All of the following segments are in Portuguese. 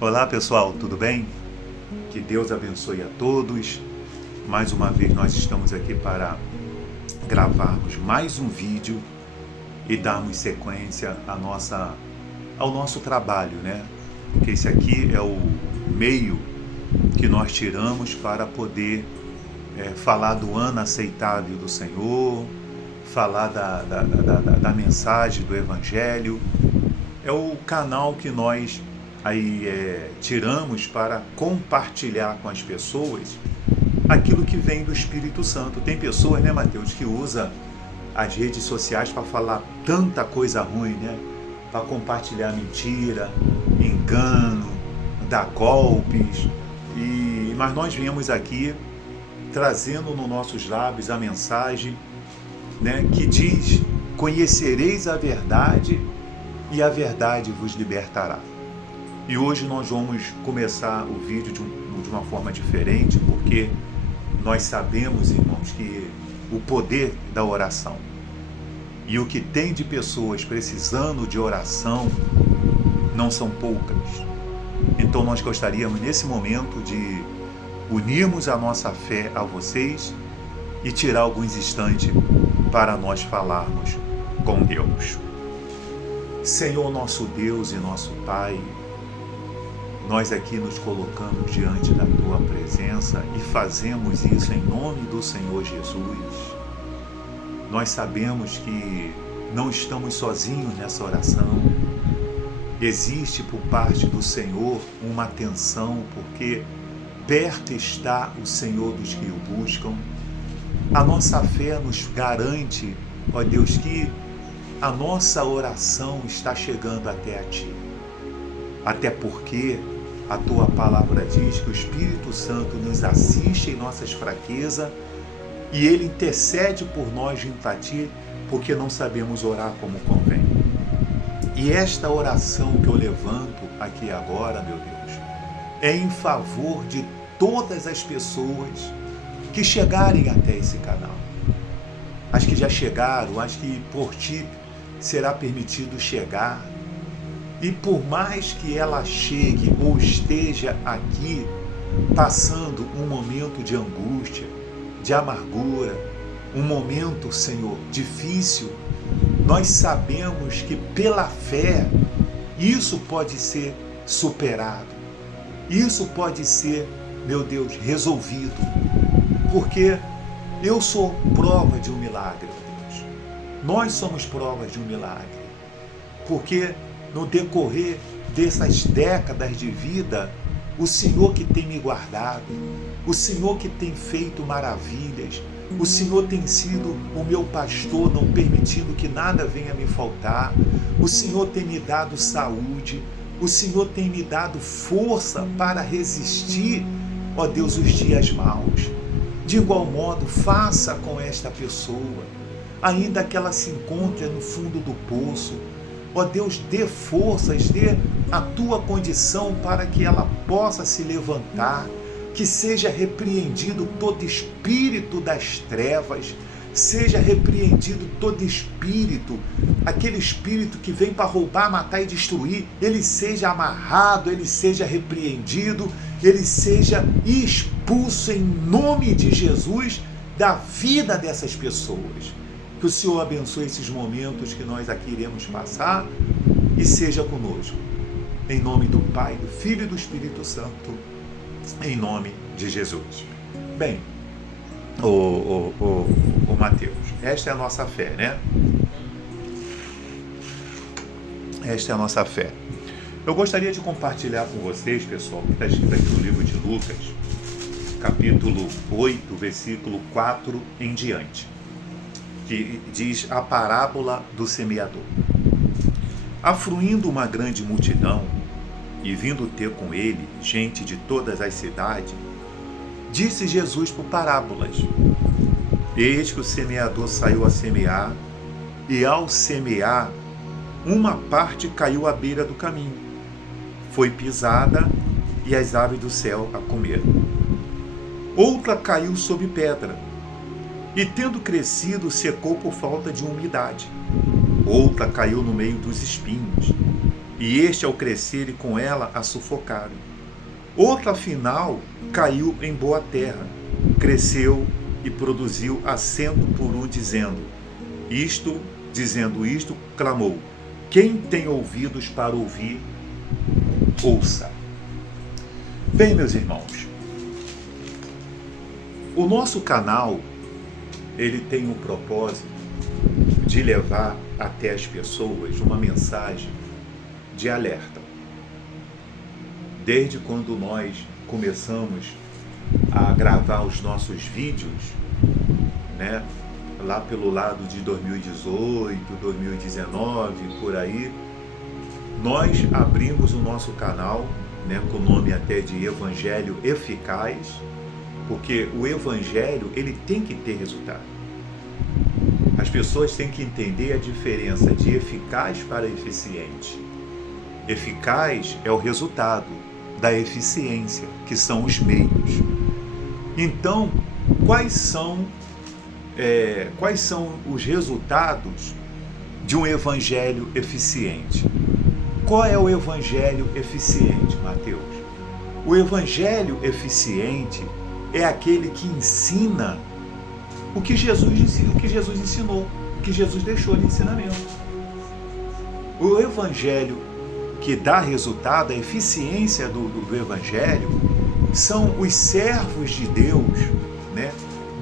Olá pessoal, tudo bem? Que Deus abençoe a todos. Mais uma vez nós estamos aqui para gravarmos mais um vídeo e darmos sequência ao nosso trabalho, né? Porque esse aqui é o meio que nós tiramos para poder falar do ano aceitável do Senhor, falar da mensagem do Evangelho. É o canal que nós tiramos para compartilhar com as pessoas aquilo que vem do Espírito Santo. Tem pessoas, né, Mateus, que usa as redes sociais para falar tanta coisa ruim, né? Para compartilhar mentira, engano, dar golpes. Mas nós viemos aqui trazendo nos nossos lábios a mensagem, né, que diz: conhecereis a verdade e a verdade vos libertará. E hoje nós vamos começar o vídeo de uma forma diferente, porque nós sabemos, irmãos, que o poder da oração e o que tem de pessoas precisando de oração não são poucas. Então nós gostaríamos nesse momento de unirmos a nossa fé a vocês e tirar alguns instantes para nós falarmos com Deus. Senhor, nosso Deus e nosso Pai, nós aqui nos colocamos diante da Tua presença e fazemos isso em nome do Senhor Jesus. Nós sabemos que não estamos sozinhos nessa oração. Existe por parte do Senhor uma atenção, porque perto está o Senhor dos que o buscam. A nossa fé nos garante, ó Deus, que a nossa oração está chegando até a Ti. Até porque a Tua palavra diz que o Espírito Santo nos assiste em nossas fraquezas e Ele intercede por nós junto a Ti, porque não sabemos orar como convém. E esta oração que eu levanto aqui agora, meu Deus, é em favor de todas as pessoas que chegarem até esse canal. As que já chegaram, as que por Ti será permitido chegar. E por mais que ela chegue ou esteja aqui passando um momento de angústia, de amargura, um momento, Senhor, difícil, nós sabemos que pela fé isso pode ser superado. Isso pode ser, meu Deus, resolvido. Porque eu sou prova de um milagre, meu Deus. Nós somos provas de um milagre. Porque no decorrer dessas décadas de vida, o Senhor que tem me guardado, o Senhor que tem feito maravilhas, o Senhor tem sido o meu pastor, não permitindo que nada venha me faltar, o Senhor tem me dado saúde, o Senhor tem me dado força para resistir, ó Deus, os dias maus. De igual modo, faça com esta pessoa, ainda que ela se encontre no fundo do poço. Ó Deus, dê forças, dê a Tua condição para que ela possa se levantar, que seja repreendido todo espírito das trevas, seja repreendido todo espírito, aquele espírito que vem para roubar, matar e destruir, ele seja amarrado, ele seja repreendido, ele seja expulso em nome de Jesus da vida dessas pessoas. Que o Senhor abençoe esses momentos que nós aqui iremos passar e seja conosco. Em nome do Pai, do Filho e do Espírito Santo, em nome de Jesus. Bem, o Mateus, esta é a nossa fé, né? Esta é a nossa fé. Eu gostaria de compartilhar com vocês, pessoal, o que está escrito aqui no livro de Lucas, capítulo 8, versículo 4 em diante, que diz a parábola do semeador. Afluindo uma grande multidão e vindo ter com ele gente de todas as cidades, disse Jesus por parábolas: eis que o semeador saiu a semear, e ao semear, uma parte caiu à beira do caminho, foi pisada e as aves do céu a comeram. Outra caiu sob pedra, e tendo crescido, secou por falta de umidade. Outra caiu no meio dos espinhos, e este ao crescer e com ela a sufocaram. Outra, afinal, caiu em boa terra, cresceu e produziu a 100 por 1, dizendo isto, clamou: quem tem ouvidos para ouvir, ouça. Bem, meus irmãos, o nosso canal, ele tem o propósito de levar até as pessoas uma mensagem de alerta. Desde quando nós começamos a gravar os nossos vídeos, né, lá pelo lado de 2018, 2019, por aí, nós abrimos o nosso canal, né, com o nome até de Evangelho Eficaz, porque o Evangelho, ele tem que ter resultado. As pessoas têm que entender a diferença de eficaz para eficiente. Eficaz é o resultado da eficiência, que são os meios. Então, quais são os resultados de um evangelho eficiente? Qual é o evangelho eficiente, Mateus? O evangelho eficiente é aquele que ensina o que Jesus ensinou, o que Jesus deixou de ensinamento. O evangelho que dá resultado, a eficiência do evangelho, são os servos de Deus, né,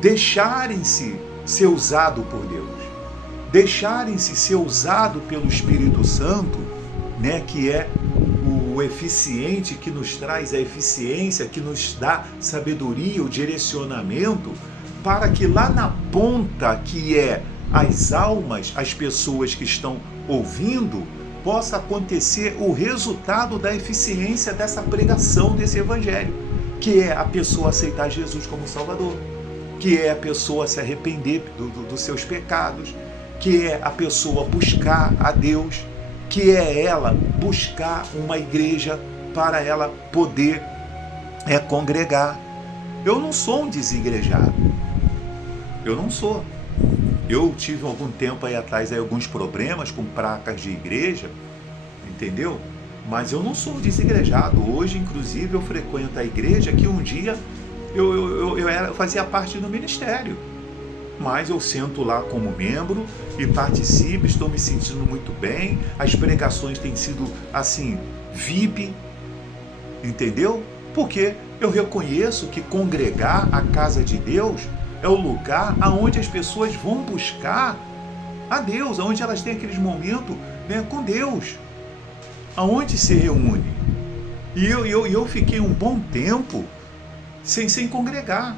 deixarem-se ser usado por Deus, deixarem-se ser usado pelo Espírito Santo, né, que é o eficiente, que nos traz a eficiência, que nos dá sabedoria, o direcionamento, para que lá na ponta, que é as almas, as pessoas que estão ouvindo, possa acontecer o resultado da eficiência dessa pregação, desse evangelho, que é a pessoa aceitar Jesus como Salvador, que é a pessoa se arrepender dos seus pecados, que é a pessoa buscar a Deus, que é ela buscar uma igreja para ela poder congregar. Eu não sou um desigrejado, eu não sou. Eu tive algum tempo aí atrás alguns problemas com placas de igreja, entendeu? Mas eu não sou desigrejado. Hoje, inclusive, eu frequento a igreja que um dia eu fazia parte do ministério. Mas eu sento lá como membro e participo, estou me sentindo muito bem. As pregações têm sido, assim, VIP, entendeu? Porque eu reconheço que congregar a casa de Deus é o lugar aonde as pessoas vão buscar a Deus, aonde elas têm aqueles momentos, né, com Deus, aonde se reúne. E eu fiquei um bom tempo sem congregar.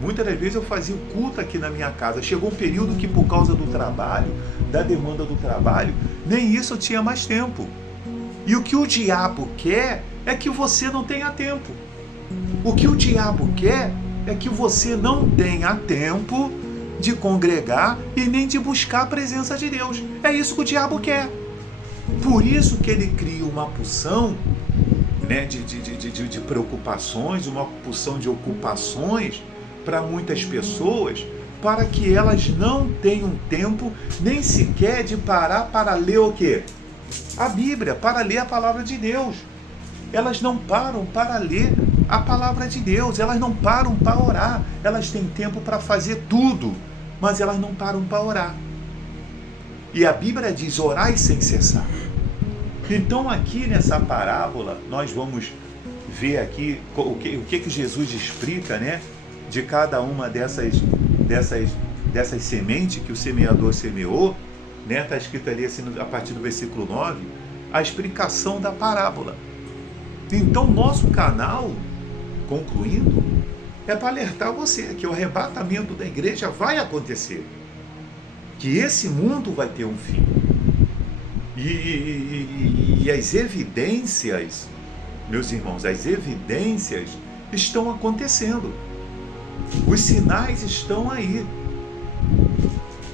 Muitas das vezes eu fazia o culto aqui na minha casa. Chegou um período que, por causa do trabalho, da demanda do trabalho, nem isso eu tinha mais tempo. E o que o diabo quer é que você não tenha tempo. O que o diabo quer é que você não tenha tempo de congregar e nem de buscar a presença de Deus. É isso que o diabo quer. Por isso que ele cria uma porção, né, de preocupações, uma porção de ocupações para muitas pessoas, para que elas não tenham tempo nem sequer de parar para ler o quê? A Bíblia, para ler a palavra de Deus. Elas não param para ler a palavra de Deus, elas não param para orar. Elas têm tempo para fazer tudo, mas elas não param para orar. E a Bíblia diz: orai sem cessar. Então aqui nessa parábola nós vamos ver aqui o que Jesus explica, né, de cada uma dessas sementes que o semeador semeou, né? Está escrito ali assim, a partir do versículo 9, a explicação da parábola. Então nosso canal, concluindo, é para alertar você que o arrebatamento da igreja vai acontecer, que esse mundo vai ter um fim. E as evidências, meus irmãos, as evidências estão acontecendo. Os sinais estão aí.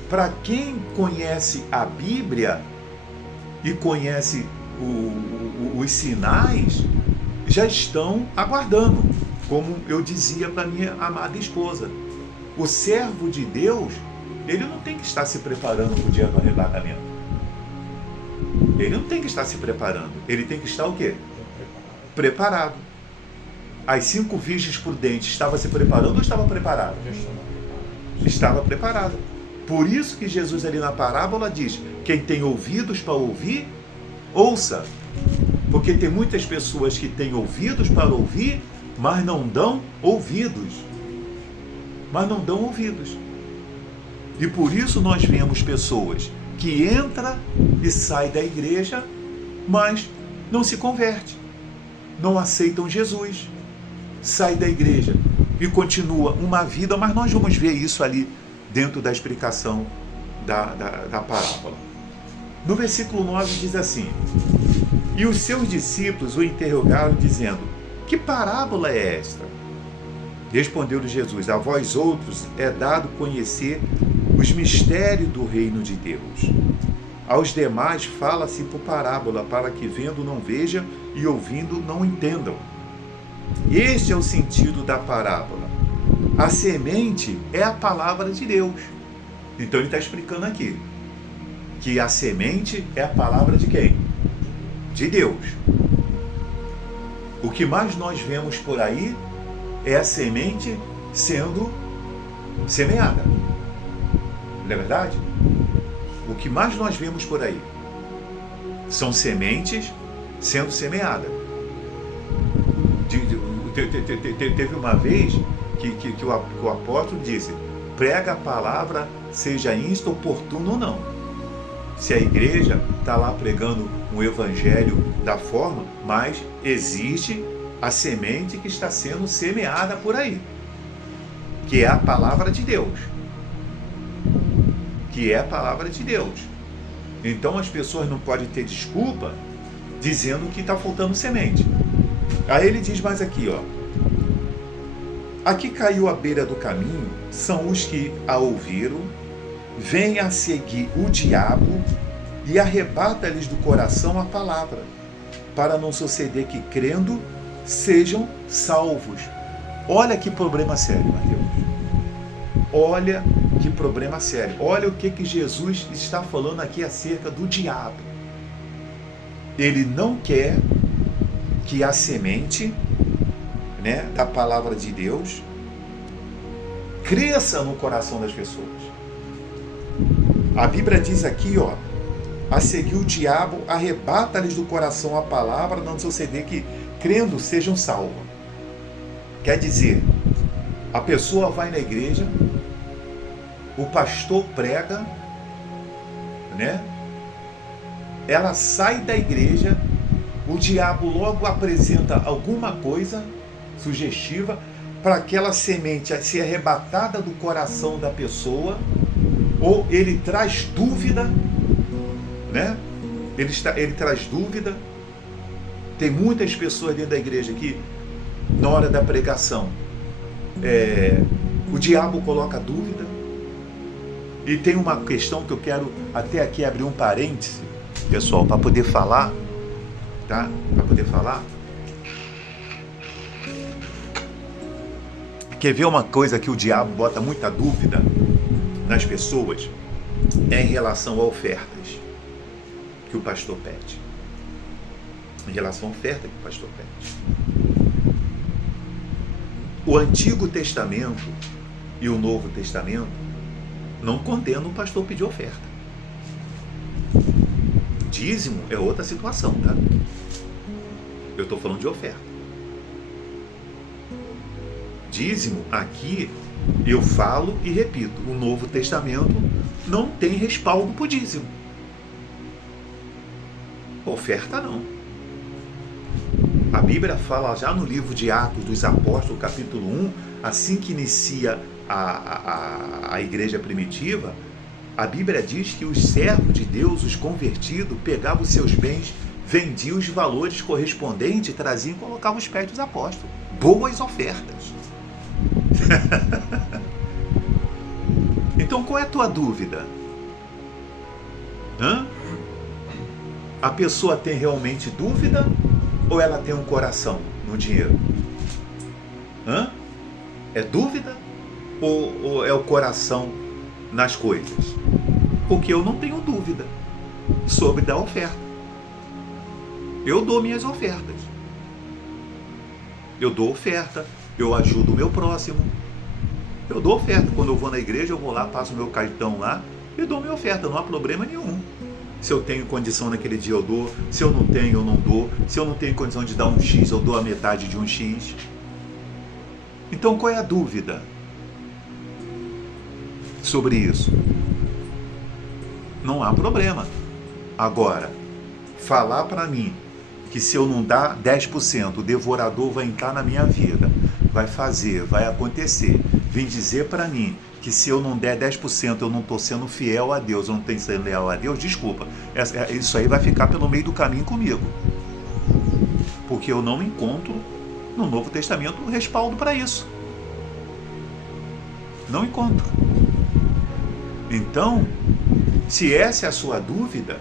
Para quem conhece a Bíblia e conhece os sinais, já estão aguardando. Como eu dizia para minha amada esposa, o servo de Deus, ele não tem que estar se preparando para o dia do arrebatamento. Ele não tem que estar se preparando. Ele tem que estar o quê? Preparado. As 5 virgens prudentes estavam se preparando ou estavam preparadas? Estava preparada. Por isso que Jesus ali na parábola diz: quem tem ouvidos para ouvir, ouça. Porque tem muitas pessoas que têm ouvidos para ouvir, mas não dão ouvidos. E por isso nós vemos pessoas que entram e saem da igreja, mas não se convertem, não aceitam Jesus, sai da igreja e continua uma vida, mas nós vamos ver isso ali dentro da explicação da parábola. No versículo 9 diz assim: e os seus discípulos o interrogaram, dizendo: que parábola é esta? Respondeu-lhe Jesus: a vós outros é dado conhecer os mistérios do reino de Deus. Aos demais fala-se por parábola, para que vendo não vejam e ouvindo não entendam. Este é o sentido da parábola. A semente é a palavra de Deus. Então ele está explicando aqui que a semente é a palavra de quem? De Deus. O que mais nós vemos por aí é a semente sendo semeada. Não é verdade? O que mais nós vemos por aí são sementes sendo semeadas. Teve uma vez que o apóstolo disse: prega a palavra, seja insta, oportuno ou não. Se a igreja está lá pregando um evangelho da forma, mas existe a semente que está sendo semeada por aí, que é a palavra de Deus. Então as pessoas não podem ter desculpa dizendo que está faltando semente. Aí ele diz mais aqui, ó: aqui caiu à beira do caminho são os que a ouviram, vêm a seguir o diabo e arrebata-lhes do coração a palavra, para não suceder que, crendo, sejam salvos. Olha que problema sério, Mateus. Olha que problema sério. Olha o que Jesus está falando aqui acerca do diabo. Ele não quer que a semente, da palavra de Deus cresça no coração das pessoas. A Bíblia diz aqui, ó: a seguir o diabo arrebata-lhes do coração a palavra, não suceder que, crendo, sejam salvos. Quer dizer, a pessoa vai na igreja, o pastor prega, ela sai da igreja, o diabo logo apresenta alguma coisa sugestiva para aquela semente ser arrebatada do coração da pessoa, ou ele traz dúvida, ele traz dúvida. Tem muitas pessoas dentro da igreja que, na hora da pregação, o diabo coloca dúvida. E tem uma questão que eu quero até aqui abrir um parêntese, pessoal, para poder falar, tá? Para poder falar. Quer ver uma coisa que o diabo bota muita dúvida nas pessoas? É em relação a ofertas que o pastor pede. Em relação à oferta que o pastor pede. O Antigo Testamento e o Novo Testamento não condenam o pastor pedir oferta. Dízimo é outra situação, tá? Eu estou falando de oferta. Dízimo, aqui, eu falo e repito, o Novo Testamento não tem respaldo para o dízimo. Oferta não. A Bíblia fala já no livro de Atos dos Apóstolos, capítulo 1, assim que inicia a igreja primitiva, a Bíblia diz que os servos de Deus, os convertidos, pegavam os seus bens, vendiam os valores correspondentes, traziam e colocavam os pés dos apóstolos. Boas ofertas. Então qual é a tua dúvida? A pessoa tem realmente dúvida ou ela tem um coração no dinheiro? É dúvida ou é o coração nas coisas? Porque eu não tenho dúvida sobre dar oferta. Eu dou minhas ofertas. Eu dou oferta, eu ajudo o meu próximo. Eu dou oferta. Quando eu vou na igreja, eu vou lá, passo o meu cartão lá e dou minha oferta. Não há problema nenhum. Se eu tenho condição naquele dia, eu dou. Se eu não tenho, eu não dou. Se eu não tenho condição de dar um X, eu dou a metade de um X. Então, qual é a dúvida sobre isso? Não há problema. Agora, falar para mim que se eu não dar 10%, o devorador vai entrar na minha vida, vai fazer, vai acontecer. Vem dizer para mim que se eu não der 10%, eu não estou sendo fiel a Deus, eu não estou sendo leal a Deus, desculpa. Isso aí vai ficar pelo meio do caminho comigo. Porque eu não encontro no Novo Testamento um respaldo para isso. Não encontro. Então, se essa é a sua dúvida,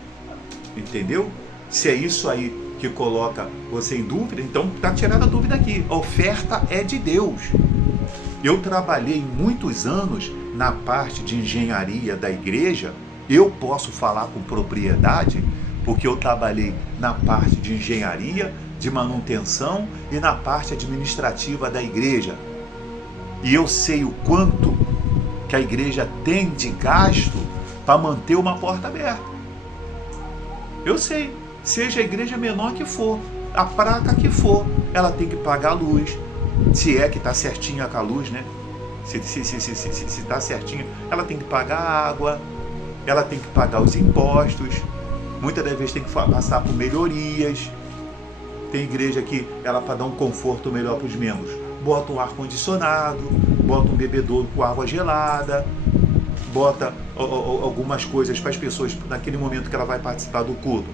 entendeu? Se é isso aí que coloca você em dúvida, então está tirando a dúvida aqui. A oferta é de Deus. Eu trabalhei muitos anos na parte de engenharia da igreja. Eu posso falar com propriedade, porque eu trabalhei na parte de engenharia, de manutenção e na parte administrativa da igreja. E eu sei o quanto que a igreja tem de gasto para manter uma porta aberta. Eu sei, seja a igreja menor que for, a praca que for, ela tem que pagar a luz, se é que está certinha com a luz, né? Se está certinho, ela tem que pagar a água, ela tem que pagar os impostos, muitas das vezes tem que passar por melhorias. Tem igreja que ela, para dar um conforto melhor para os membros, bota um ar-condicionado, bota um bebedouro com água gelada, bota algumas coisas para as pessoas, naquele momento que ela vai participar do culto,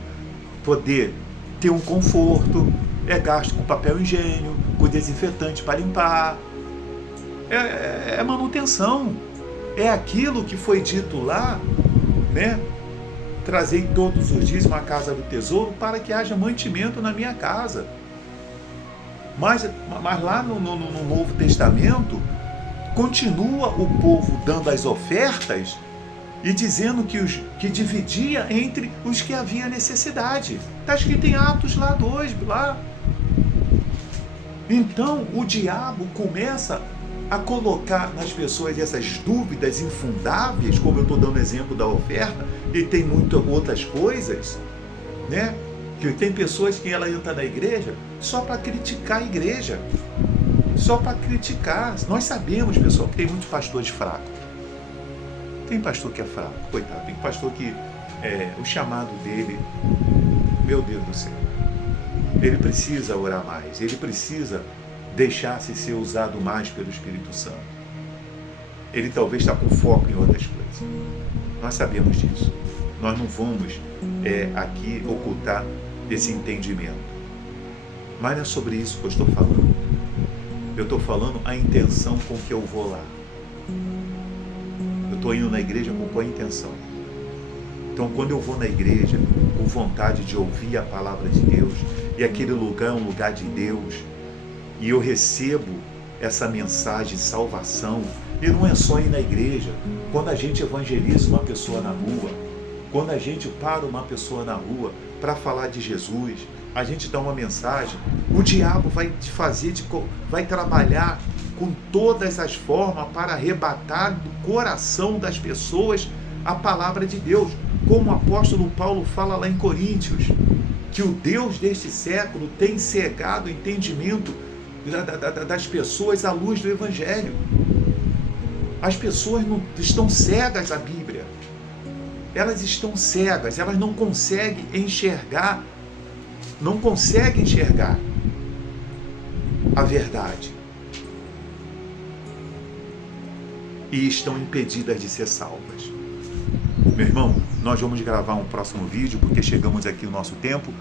poder ter um conforto. É gasto com papel higiênico, com desinfetante para limpar. É manutenção. É aquilo que foi dito lá, né? Trazei todos os dias uma casa do tesouro para que haja mantimento na minha casa. Mas lá no Novo Testamento, continua o povo dando as ofertas e dizendo que dividia entre os que havia necessidade. Está escrito em Atos lá 2, lá. Então, o diabo começa a colocar nas pessoas essas dúvidas infundáveis, como eu estou dando exemplo da oferta, e tem muitas outras coisas, né? Que tem pessoas que ela entra na igreja só para criticar a igreja, só para criticar. Nós sabemos, pessoal, que tem muitos pastores fracos. Tem pastor que é fraco, coitado. Tem pastor que o chamado dele, meu Deus do céu, ele precisa orar mais, ele precisa deixar-se ser usado mais pelo Espírito Santo. Ele talvez está com foco em outras coisas. Nós sabemos disso. Nós não vamos aqui ocultar esse entendimento. Mas não é sobre isso que eu estou falando. Eu estou falando a intenção com que eu vou lá. Eu estou indo na igreja com qual intenção? Então, quando eu vou na igreja com vontade de ouvir a palavra de Deus, e aquele lugar é um lugar de Deus, e eu recebo essa mensagem de salvação, e não é só ir na igreja. Quando a gente evangeliza uma pessoa na rua, quando a gente para uma pessoa na rua para falar de Jesus, a gente dá uma mensagem, o diabo vai vai trabalhar com todas as formas para arrebatar do coração das pessoas a palavra de Deus, como o apóstolo Paulo fala lá em Coríntios, que o Deus deste século tem cegado o entendimento das pessoas à luz do Evangelho. As pessoas não estão cegas à Bíblia. Elas estão cegas, elas não conseguem enxergar a verdade. E estão impedidas de ser salvas. Meu irmão, nós vamos gravar um próximo vídeo, porque chegamos aqui no nosso tempo,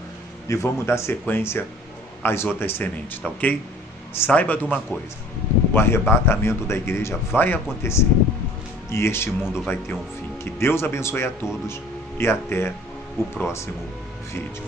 e vamos dar sequência às outras sementes, tá ok? Saiba de uma coisa, o arrebatamento da igreja vai acontecer, e este mundo vai ter um fim. Que Deus abençoe a todos, e até o próximo vídeo.